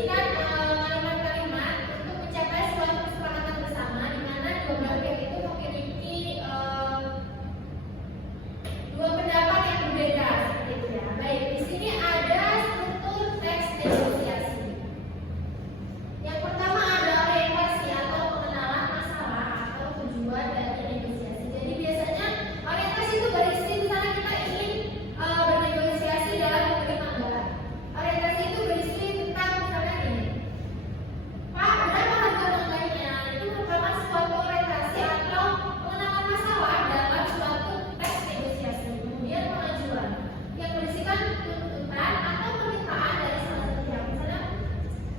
berisikan kalimat-kalimat untuk mencapai suatu kesepakatan bersama di mana dua belah pihak itu memiliki dua pendapat yang berbeda seperti itu ya. Baik, di sini ada struktur teks negosiasi. Yang pertama ada orientasi atau pengenalan masalah atau tujuan dari negosiasi. Jadi biasanya orientasi itu berisi misalnya kita ingin bernegosiasi dalam membeli anggaran. Orientasi itu berisi tentang misalnya ini, Pak, berapa harga mangganya? Itu merupakan suatu orientasi atau pengenalan masalah dalam suatu teks negosiasi. Kemudian pengajuan yang berisikan tuntutan atau permintaan dari salah satu pihak. Misalnya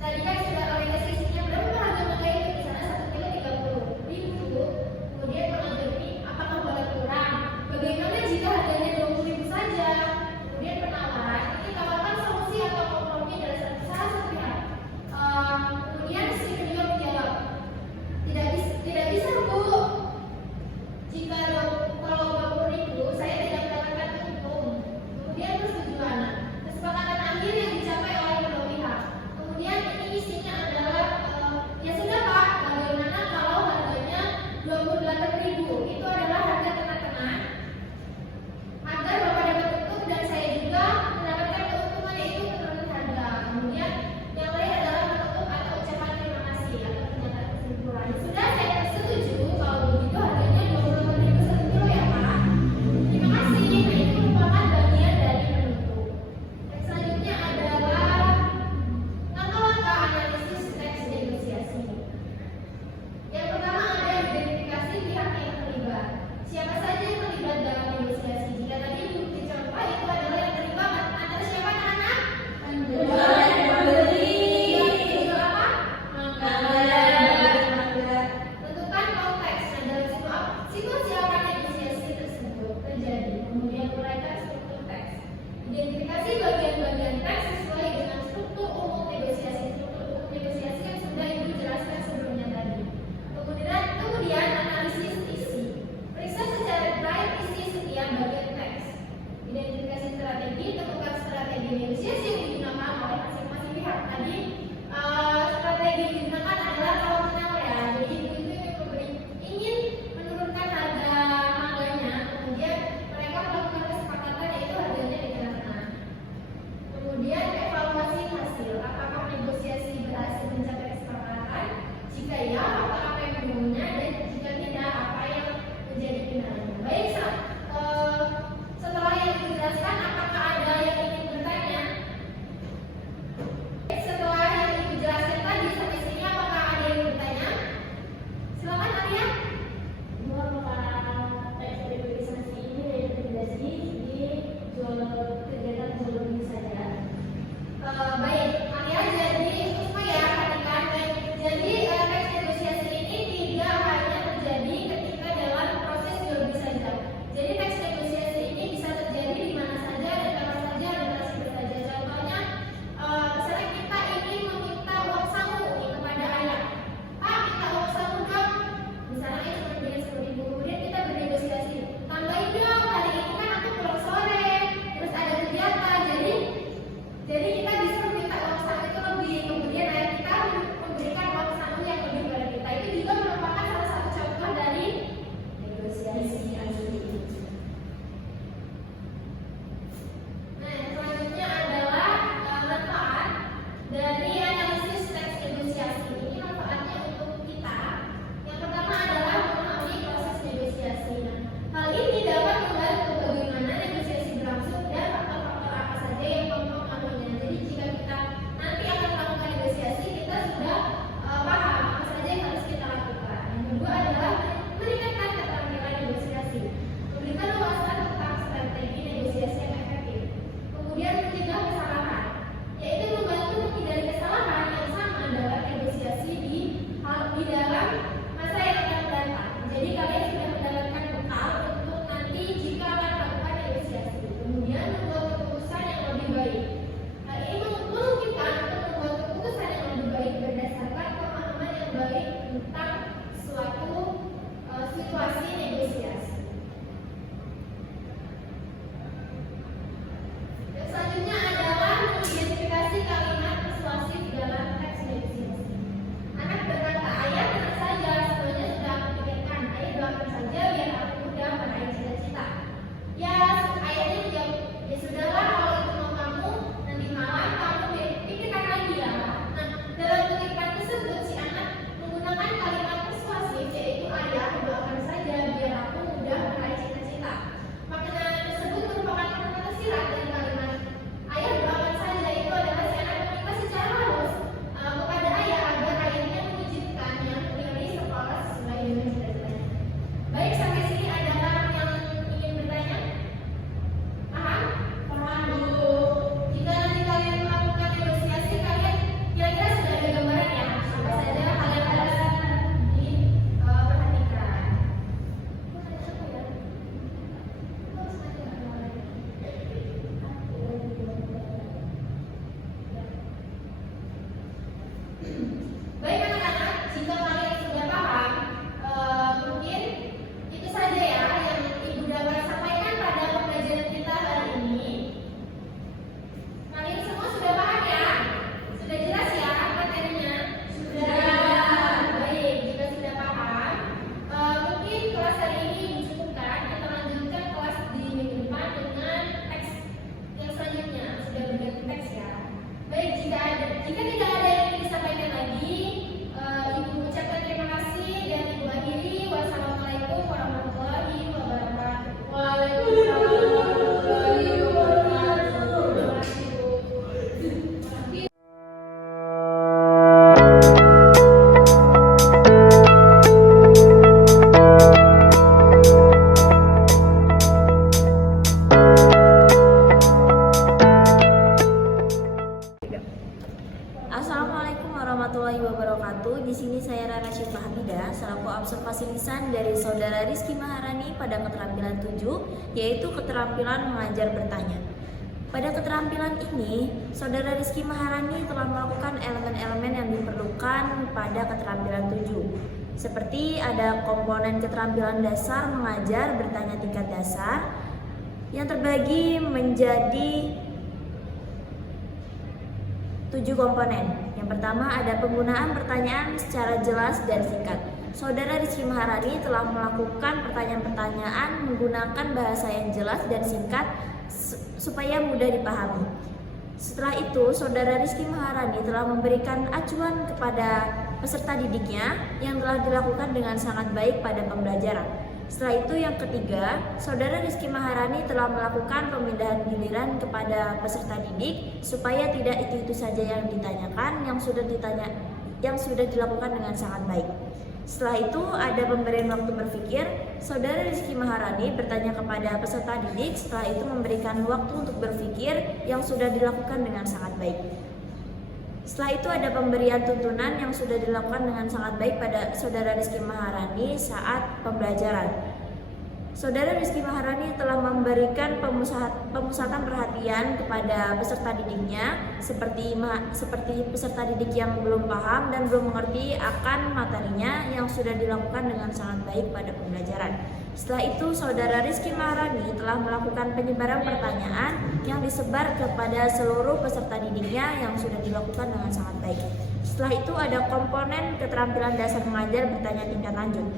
tadi kan sudah orientasi isinya berapa harga mangganya itu misalnya 1 kilo 30.000. Kemudian pengajuan ini apakah boleh kurang? Bagaimana jika harganya 20.000 saja? Kemudian penawaran ini tawarkan solusi atau kompromi dari salah satu pihak. Kemudian si kedua menjawab, tidak bisa Bu. Jika kalau 20.000 saya tidak mendapatkan untung. Kemudian persetujuan, kesepakatan akhir yang dicapai oleh kedua pihak. Kemudian ini isinya adalah ya sudah Pak, bagaimana kalau harganya 28.000? Itu adalah harga tengah-tengah agar Bapak dapat untung dan saya juga mendapatkan keuntungan yaitu penurunan harga. Kemudian yang lain adalah penutup atau ucapan terima kasih atau pernyataan kesimpulan. Sudah saya setuju kalau begitu harganya 28.000 1 kilo ya Pak. Terima kasih. Nah itu merupakan bagian dari penutup. Yang selanjutnya adalah langkah-langkah analisis teks negosiasi. Yang pertama ada identifikasi pihak yang terlibat. Siapa saja yang terlibat dalam negosiasi? Jika tadi bukti contoh itu adalah yang terlibat antara siapa anak-anak? Penjual dan pembeli. Penjual apa? Mangga. Tentukan konteks. Nah dalam situasi apa negosiasi tersebut terjadi. Kemudian uraikan struktur teks. Identifikasi bagian-bagian teks sesuai dengan struktur umum negosiasi. Struktur umum negosiasi yang sudah Ibu jelaskan sebelumnya tadi. Kemudian analisis isi. Periksa secara detail isi setiap bagian teks. Identifikasi strategi, tentukan strategi negosiasi yang digunakan oleh masing-masing pihak. Tadi strategi yang digunakan adalah tawar menawar ya. Jadi itu ingin menurunkan harga mangganya, kemudian mereka melakukan kesepakatan yaitu harganya di tengah-tengah. Kemudian evaluasi hasil. Apakah negosiasi berhasil mencapai kesepakatan? Jika ya, apa yang menunggunya, dan jika tidak, apa yang menjadi kendalanya. Baik, setelah yang dijelaskan, apakah ada yang ingin bertanya? Setelah yang dijelaskan tadi sampai sini, apakah Baik anak-anak, jika kalian sudah paham, mungkin itu saja ya yang Ibu dapat sampaikan pada pembelajaran kita hari ini. Kalian semua sudah paham ya? Sudah jelas ya materinya? Sudah. Baik, jika sudah paham, mungkin kelas hari ini dicukupkan. Kita lanjutkan kelas di minggu depan dengan teks yang selanjutnya. Sudah berganti teks ya. Baik, jika tidak ada yang ingin disampaikan lagi, Ibu ucapkan terima kasih dan Ibu akhiri. Wassalamualaikum warahmatullahi wabarakatuh. Waalaikumsalam warahmatullahi wabarakatuh. Assalamualaikum warahmatullahi wabarakatuh. Di sini saya Rara Syifa Hamidah selaku observasi lisan dari Saudara Rizky Maharani pada keterampilan 7, yaitu keterampilan mengajar bertanya. Pada keterampilan ini, Saudara Rizky Maharani telah melakukan elemen-elemen yang diperlukan pada keterampilan 7. Seperti ada komponen keterampilan dasar mengajar bertanya tingkat dasar yang terbagi menjadi 7 komponen. Yang pertama ada penggunaan pertanyaan secara jelas dan singkat. Saudara Rizky Maharani telah melakukan pertanyaan-pertanyaan menggunakan bahasa yang jelas dan singkat supaya mudah dipahami. Setelah itu, Saudara Rizky Maharani telah memberikan acuan kepada peserta didiknya yang telah dilakukan dengan sangat baik pada pembelajaran. Setelah itu yang ketiga, Saudara Rizky Maharani telah melakukan pemindahan giliran kepada peserta didik supaya tidak itu saja yang ditanyakan, yang sudah dilakukan dengan sangat baik. Setelah itu ada pemberian waktu berpikir. Saudara Rizky Maharani bertanya kepada peserta didik, setelah itu memberikan waktu untuk berpikir yang sudah dilakukan dengan sangat baik. Setelah itu ada pemberian tuntunan yang sudah dilakukan dengan sangat baik pada Saudara Rizky Maharani saat pembelajaran. Saudara Rizky Maharani telah memberikan pemusatan perhatian kepada peserta didiknya seperti peserta didik yang belum paham dan belum mengerti akan materinya yang sudah dilakukan dengan sangat baik pada pembelajaran. Setelah itu, Saudara Rizky Maharani telah melakukan penyebaran pertanyaan yang disebar kepada seluruh peserta didiknya yang sudah dilakukan dengan sangat baik. Setelah itu ada komponen keterampilan dasar mengajar bertanya tingkat lanjut.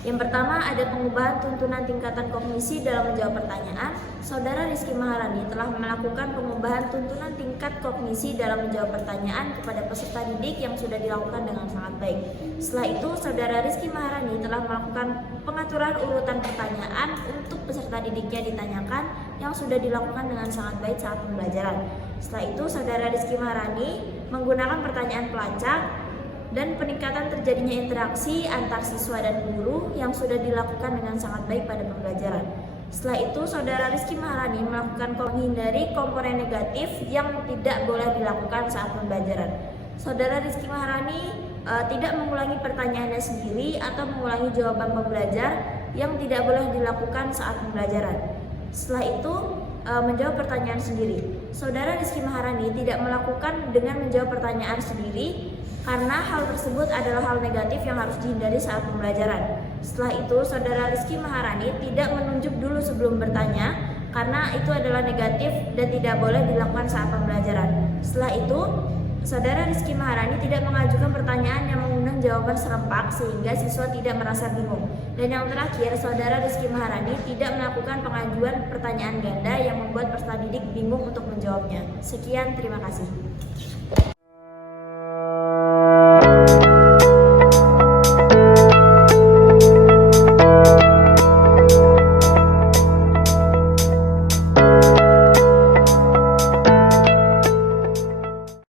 Yang pertama ada pengubahan tuntunan tingkatan kognisi dalam menjawab pertanyaan. Saudara Rizky Maharani telah melakukan pengubahan tuntunan tingkat kognisi dalam menjawab pertanyaan kepada peserta didik yang sudah dilakukan dengan sangat baik. Setelah itu, Saudara Rizky Maharani telah melakukan pengaturan urutan pertanyaan untuk peserta didiknya ditanyakan yang sudah dilakukan dengan sangat baik saat pembelajaran. Setelah itu, Saudara Rizky Maharani menggunakan pertanyaan pelacak dan peningkatan terjadinya interaksi antar siswa dan guru yang sudah dilakukan dengan sangat baik pada pembelajaran. Setelah itu, Saudara Rizky Maharani melakukan menghindari komponen negatif yang tidak boleh dilakukan saat pembelajaran. Saudara Rizky Maharani tidak mengulangi pertanyaannya sendiri atau mengulangi jawaban pembelajar yang tidak boleh dilakukan saat pembelajaran. Setelah itu, menjawab pertanyaan sendiri. Saudara Rizky Maharani tidak melakukan dengan menjawab pertanyaan sendiri karena hal tersebut adalah hal negatif yang harus dihindari saat pembelajaran. Setelah itu, Saudara Rizky Maharani tidak menunjuk dulu sebelum bertanya karena itu adalah negatif dan tidak boleh dilakukan saat pembelajaran. Setelah itu, Saudara Rizky Maharani tidak mengajukan pertanyaan yang mengundang jawaban serempak sehingga siswa tidak merasa bingung. Dan yang terakhir, Saudara Rizky Maharani tidak melakukan pengajuan pertanyaan ganda yang membuat peserta didik bingung untuk menjawabnya. Sekian, terima kasih.